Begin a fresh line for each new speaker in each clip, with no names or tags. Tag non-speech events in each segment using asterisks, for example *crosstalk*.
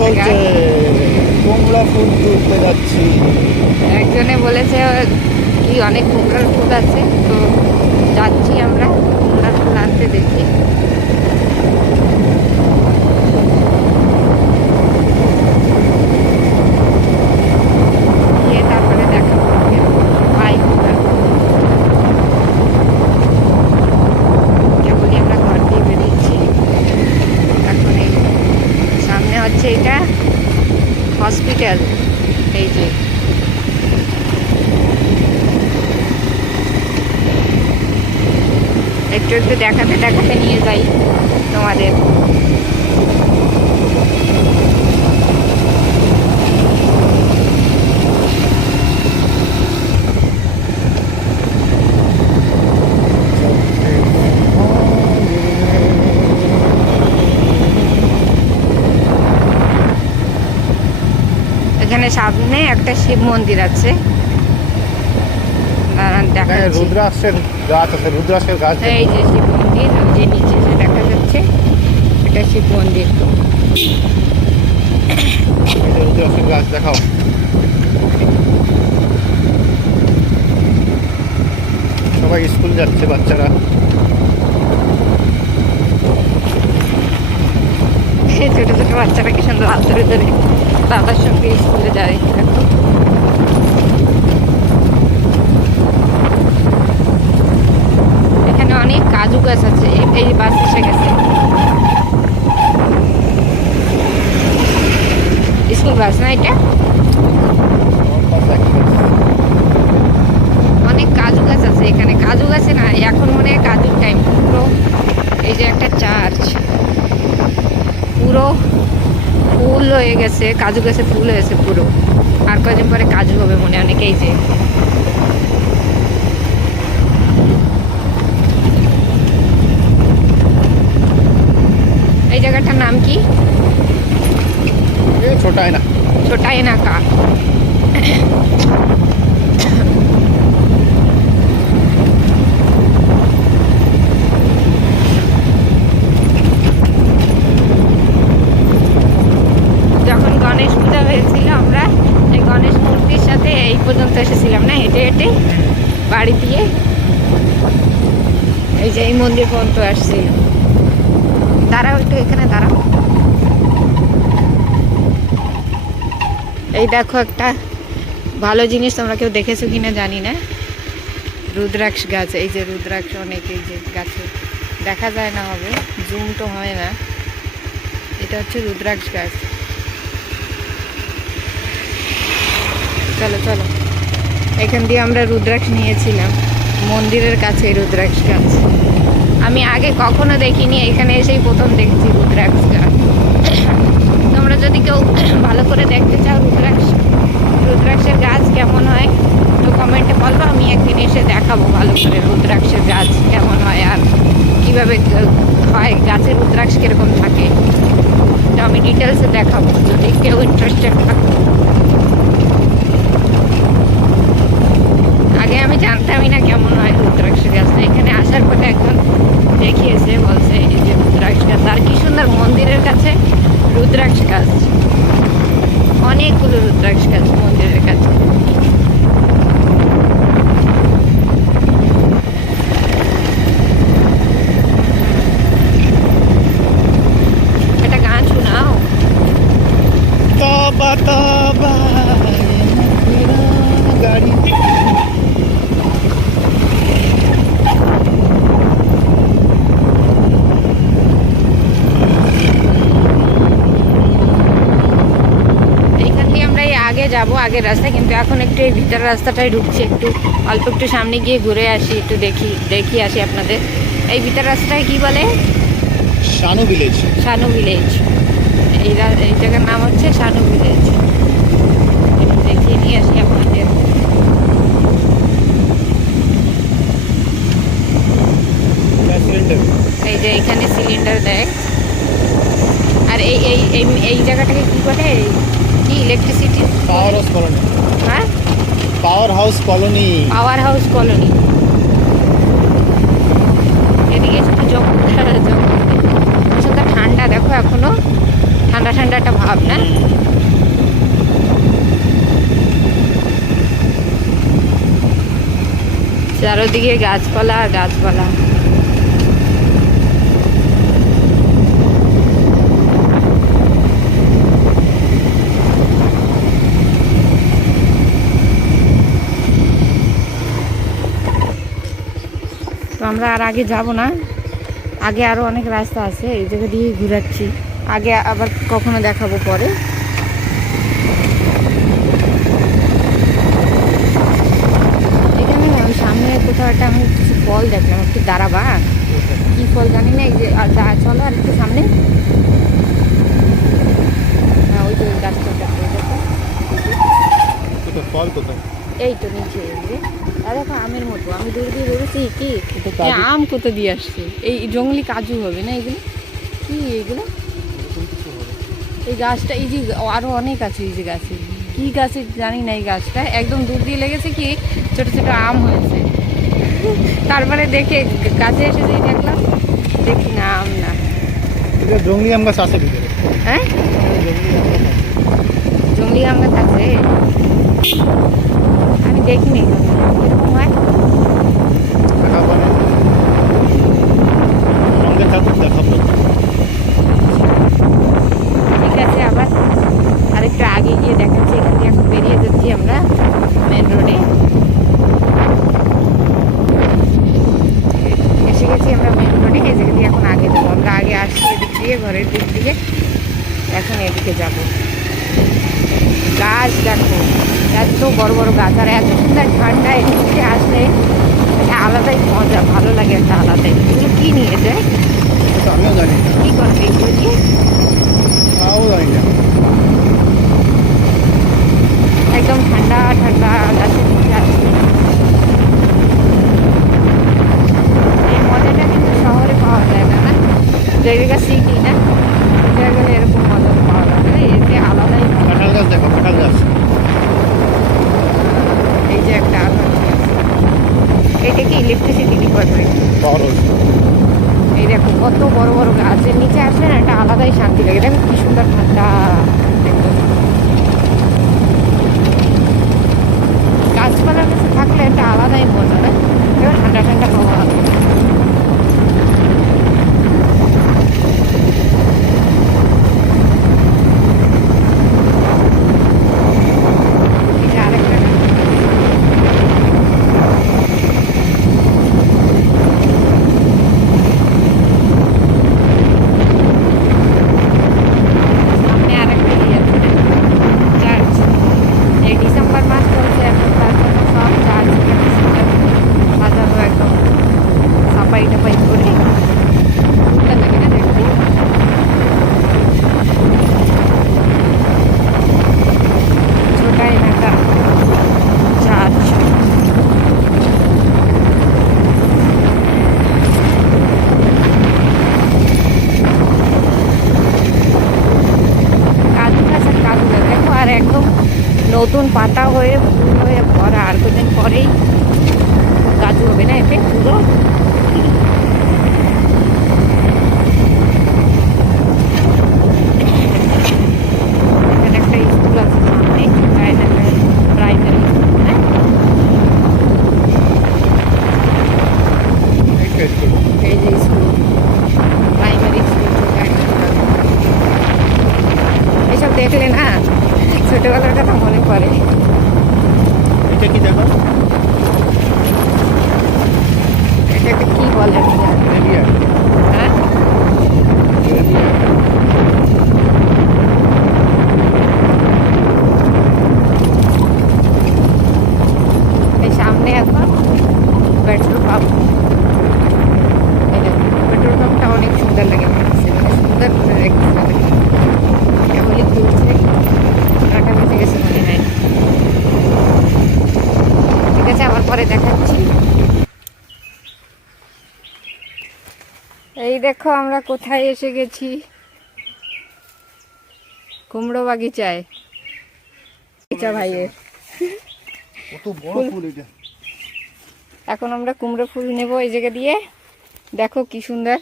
জায়গায়।
কুমড়া ফুল তুলতে যাচ্ছি।
একজনে বলেছে কি অনেক কুমড়ার ফুল আছে তো যাচ্ছি আমরা। কুমড়ার ফুল আনতে দেখি গিয়ে তারপরে দেখা করবে পাই কুমড়ার ফুল কেবলই আমরা ঘর দিয়ে বেরিয়েছি এখন এই সামনে হচ্ছে এটা হসপিটাল এই যে একটু একটু দেখাতে দেখাতে নিয়ে যাই তোমাদের। এখানে সামনে একটা শিব মন্দির আছে। দেখাচ্ছি।
রুদ্রাক্ষের গাছ আছে রুদ্রাক্ষের গাছ
এই যে শিব মন্দির যে নিচে যে দেখা যাচ্ছে এটা শিব মন্দির।
রুদ্রাক্ষের গাছ দেখাও। সবাই স্কুল যাচ্ছে বাচ্চারা।
ছোট ছোট বাচ্চারা কি সুন্দর হাত ধরে ধরে দাদার সঙ্গে স্কুলে যায় এখানে অনেক কাজু গাছ আছে। এই- বাস এসে গেছে। স্কুল বাস না এটা? অনেক কাজু গাছ আছে এখানে। কাজু গাছে না, এখন মনে হয় কাজুর টাইম পুরো এই যে একটা চার্চ পুরো ফুল হয়ে গেছে, কাজু গাছে ফুল হয়েছে পুরো। আর কদিন পরে কাজু হবে মনে অনেকেই যে। এই জায়গাটার নাম কি
এ ছোটাই না
ছোটা এনাকা যখন গণেশ পূজা হয়েছিল আমরা এই গণেশ মূর্তির সাথে এই পর্যন্ত এসেছিলাম না হেঁটে হেঁটে বাড়ি দিয়ে। এই যে এই মন্দির পর্যন্ত আসছিল। দাঁড়াও একটু এখানে দাঁড়াও। এই দেখো একটা ভালো জিনিস তোমরা কেউ দেখেছ কি না জানি না। রুদ্রাক্ষ গাছ, এই যে রুদ্রাক্ষ অনেক, এই যে গাছে। দেখা যায় না হবে জুম তো হয় না। এটা হচ্ছে রুদ্রাক্ষ গাছ। চলো চলো। এখান দিয়ে আমরা রুদ্রাক্ষ নিয়েছিলাম। মন্দিরের কাছে রুদ্রাক্ষ গাছ। আমি আগে কখনো দেখিনি, এখানে এসেই প্রথম দেখছি রুদ্রাক্ষ গাছ। তোমরা যদি কেউ ভালো করে দেখতে চাও রুদ্রাক্ষ, রুদ্রাক্ষের গাছ কেমন হয়, তো কমেন্টে বলব আমি একদিন এসে দেখাবো ভালো করে রুদ্রাক্ষের গাছ কেমন হয় আর কীভাবে হয়, গাছের রুদ্রাক্ষ কীরকম থাকে। তো আমি ডিটেলসে দেখাবো, যদি কেউ ইন্টারেস্টেড থাকে। আগে আমি জানতামই না কেমন হয় রুদ্রাক্ষ গাছটা এখানে আসার পরে একজন দেখিয়েছে, বলছে এই যে রুদ্রাক্ষ গাছ, আর কি সুন্দর মন্দিরের কাছে রুদ্রাক্ষ গাছ। অনেকগুলো রুদ্রাক্ষ গাছ মন্দিরের কাছে। একটা গান শোনাও। বাবা যাব আগের রাস্তায় কিন্তু এখন একটু এই ভিতর রাস্তাটায় ঢুকছি একটু অল্প একটু সামনে গিয়ে ঘুরে আসি একটু দেখি দেখি আসি আপনাদের। এই ভিতর রাস্তায় কি বলে?
শানু ভিলেজ
শানু ভিলেজ এই এই জায়গার নাম হচ্ছে শানু ভিলেজ দেখিয়ে নিয়ে আসি আপনাদের।
সিলিন্ডার
এই যে এখানে সিলিন্ডার দেয় আর এই এই এই জায়গাটাকে কি বলে? কি ইলেকট্রিসিটি
পাওয়ার হাউস কলোনি।
হ্যাঁ?
Power house colony.
Power house colony. এদিকে একটু সুন্দর ঠান্ডা দেখো এখনও। ঠান্ডা ঠান্ডা একটা ভাব না? চারোদিকে গাছপালা আর গাছপালা। আমরা আর আগে যাব না। আগে আরও অনেক রাস্তা আছে এই জায়গা দিয়ে ঘুরাচ্ছি। আগে আবার কখনো দেখাবো পরে। এখানে না ওই সামনে কোথাও একটা আমি কিছু ফল দেখলাম একটু দাঁড়াবা কি ফল জানি না এই যে চলো আর একটু সামনে। হ্যাঁ ওই যে গাছটা।
ফল কোথায়?
এই তো নিচে আর দেখো আমের মতো আমি দূর দিয়ে ধরেছি কি। আম কোথা দিয়ে আসছে? এই জঙ্গলি কাজু হবে না এগুলো? কি এগুলো? এই গাছটা এই যে আরও অনেক আছে এই যে গাছে। কি গাছে জানি না এই গাছটা। একদম দূর দিয়ে লেগেছে কি? ছোট ছোট আম হয়েছে। তারপরে দেখে গাছে এসে যেই দেখলাম দেখি না আম না।
জঙ্গলি আম গাছ আছে
হ্যাঁ?
জঙ্গলি আম গাছ
আছে। আমি দেখিনি। এরকম হয়? ঠিক আছে, আবার আগে গিয়ে দেখাচ্ছি, এখান থেকে এখন বেরিয়ে যাচ্ছি আমরা মেন রোডে এসে গেছি আমরা মেন রোডে দিয়ে এখন আগে যাব। আমরা আগে আসছি এদিক ঘরের দিক দিয়ে। এখন এদিকে যাব। গাছ দেখো এত বড় বড় গাছ আর এত সুন্দর ঠান্ডা এদিক আসলে একটা আলাদাই মজা ভালো লাগে একটা আলাদাই। এগুলো কি নিয়ে যায়? কি করবে এগুলো কি একদম ঠান্ডা ঠান্ডা গাছের নিচে আছে এই মজাটা কিন্তু শহরে পাওয়া যায় না না? জায়গা সিটি না? ওই জায়গায় এরকম মজা পাওয়া এতে আলাদাই।
কাঁঠাল গাছ দেখো কাঁঠাল গাছ।
এই যে একটা এটা কি ইলেকট্রিসিটি ডিপার্টমেন্ট এই দেখো কত বড় বড় গাছের নিচে আসলে না একটা আলাদাই শান্তি লাগে। দেখো কি সুন্দর ঠান্ডা। গাছপালার কাছে থাকলে একটা আলাদাই মজা না? ঠান্ডা ঠান্ডা হাওয়া এই যে আরেকটা সামনে আরেকটা ইয়ে আছে চার্চ এই ডিসেম্বর মাস চলছে এখন তার জন্য সব চার্চ সাজানো একদম সাফাই টাফাই করে সুন্দর লাগে না দেখতে ছোটা এলাকা চার্চ কাজু গাছ আর কাজু গাছ দেখো আর একদম নতুন পাতা হয়ে ফুল হয়ে ভরা। আর কদিন পরেই গাছ হবে না এতে পুরো here. কোথায় এসে গেছি? কুমড়ো বাগিচায়। বাগিচা ভাইয়ের। এখন আমরা কুমড়ো ফুল নেব এই জায়গা দিয়ে। দেখো কি সুন্দর।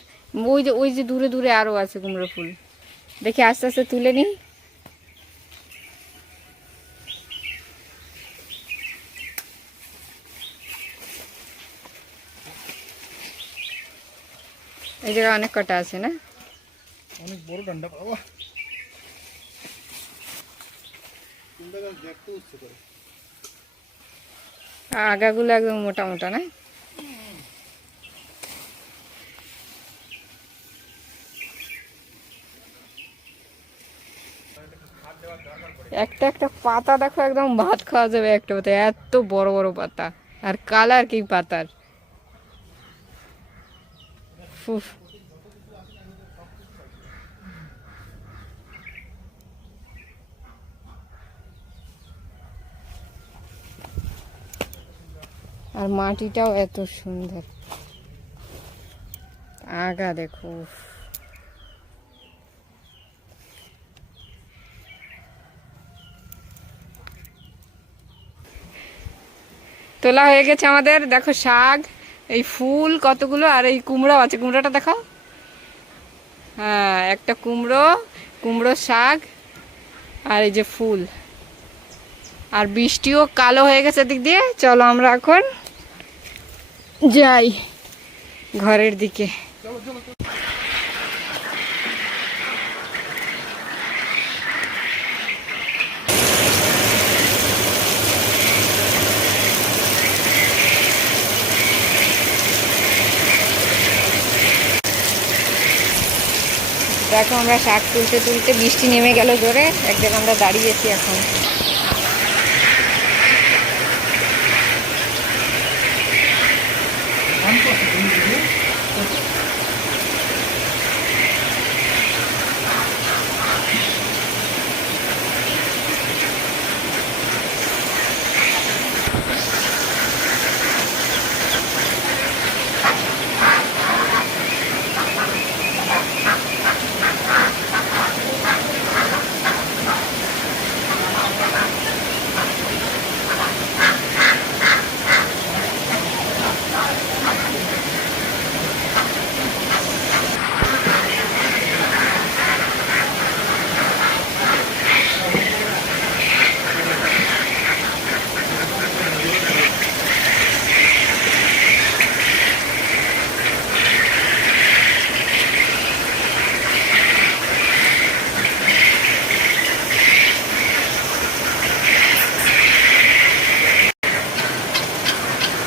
ওই যে ওই যে দূরে দূরে আরও আছে কুমড়ো ফুল। দেখি আস্তে আস্তে তুলে নিই। এই জায়গায় অনেক কটা আছে না?
অনেক বড় ডান্ডা বাবা।
আগাগুলো একদম মোটা মোটা না? একটা একটা পাতা দেখো একদম ভাত খাওয়া যাবে একটা পাতা এত বড় বড় পাতা। আর কালার কি পাতার? আর মাটিটাও এত সুন্দর। আগা দেখো তোলা হয়ে গেছে আমাদের দেখো শাক। এই ফুল কতগুলো আর এই কুমড়ো আছে, কুমড়োটা দেখো হ্যাঁ একটা কুমড়ো কুমড়ো শাক আর এই যে ফুল। আর বৃষ্টিও কালো হয়ে গেছে দিক দিয়ে, চলো আমরা এখন যাই ঘরের দিকে। দেখো আমরা শাক তুলতে তুলতে বৃষ্টি নেমে গেল জোরে। একদম আমরা দাঁড়িয়েছি এখন।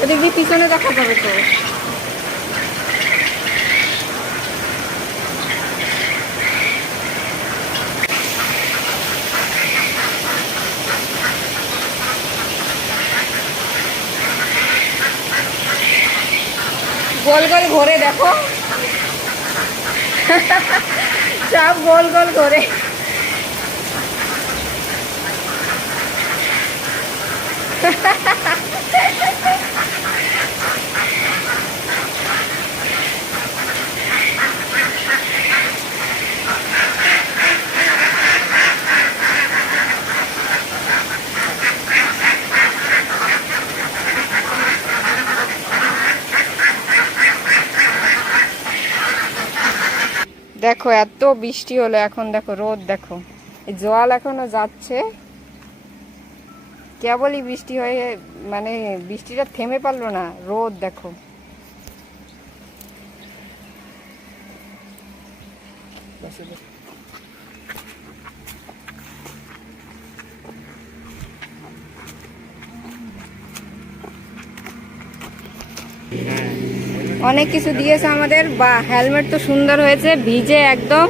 ওদিক পিছনে দেখা যাবে তো। গোল গোল ঘোরে দেখো। সব গোল গোল ঘোরে। *laughs* দেখো, এত বৃষ্টি হলো এখন, দেখো, রোদ, দেখো। জল এখনও যাচ্ছে। কেবলই বৃষ্টি হয়ে মানে বৃষ্টিটা থেমে পারল না, রোদ, দেখো। হ্যাঁ অনেক কিছু দিয়েছে আমাদের। বা হেলমেট তো সুন্দর হয়েছে, ভিজে একদম।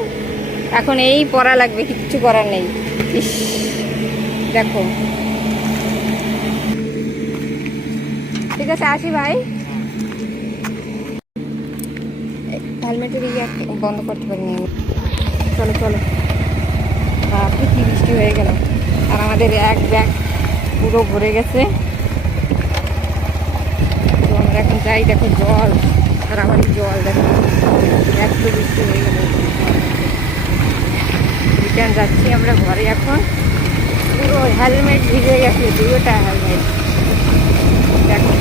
এখন এই পরা লাগবে, কিচ্ছু করার নেই। ইস, দেখো। ঠিক আছে, আসি ভাই। হেলমেটের ইয়ে বন্ধ করতে পারিনি। চলো চলো। বাপরে কি বৃষ্টি হয়ে গেল। আর আমাদের এক ব্যাগ পুরো ভরে গেছে। তো আমরা এখন যাই, দেখো জল। আর আমার জল দেখো, এত হয়ে গেল। রিটার্ন যাচ্ছি আমরা ঘরে এখন। পুরো হেলমেট ভিজে গেছে দুটোটা হেলমেট দেখো,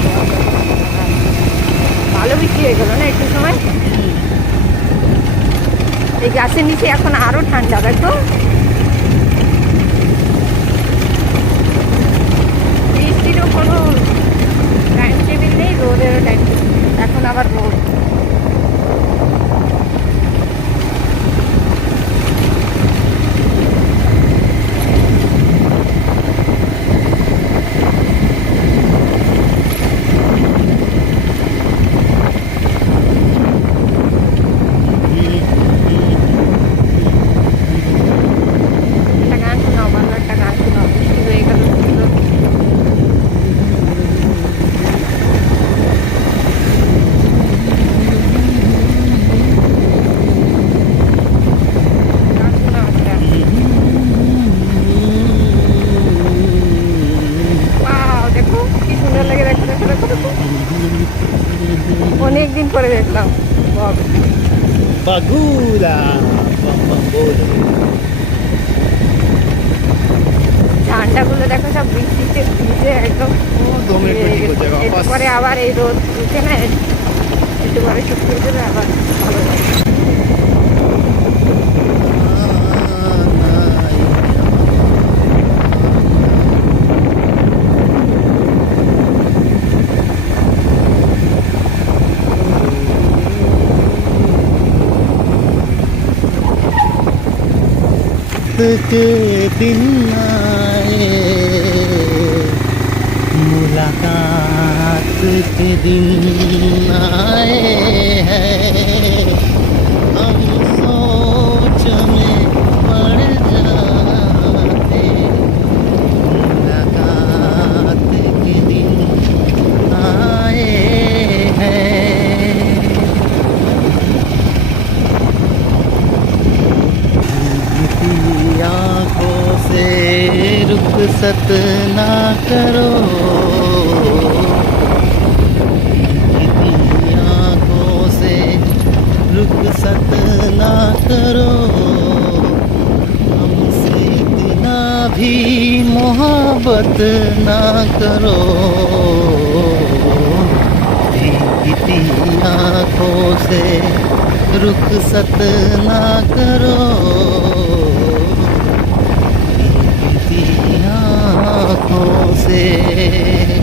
ভালো বৃষ্টি হয়ে গেল না একটু সময়? এই গাছের নিচে এখন আরও ঠান্ডা, দেখো। বৃষ্টিরও কোনো টাইম টেবিল নেই, রোদেরও টাইম টেবিল এখন আবার রোদ একটা গান শোনাও ভালো একটা গান শোনাও বৃষ্টি হয়ে গেল সুন্দর। গান শোনাও একটা। Wow, দেখো কি সুন্দর লাগে দেখো দেখো দেখো দেখো অনেকদিন পরে দেখলাম বাবা
বাগুলা বাম্বাম্বোলা
ঝান্ডাগুলো দেখো সব বৃষ্টিতে ভিজে একদম
দু মিনিট waiting করতে
গেছে।
হবে,
একটু
বাস।
পরে আবার এই রোদ উঠে না একটু পরে শুকিয়ে দেবে আবার ভালো লাগে
के दिन आए मुलाकात के दिन आए रुखसत ना करो। आँखों से रुखसत ना करो। हमसे इतना भी मोहब्बत ना करो। भीगती आँखों से रुखसत ना करो। José.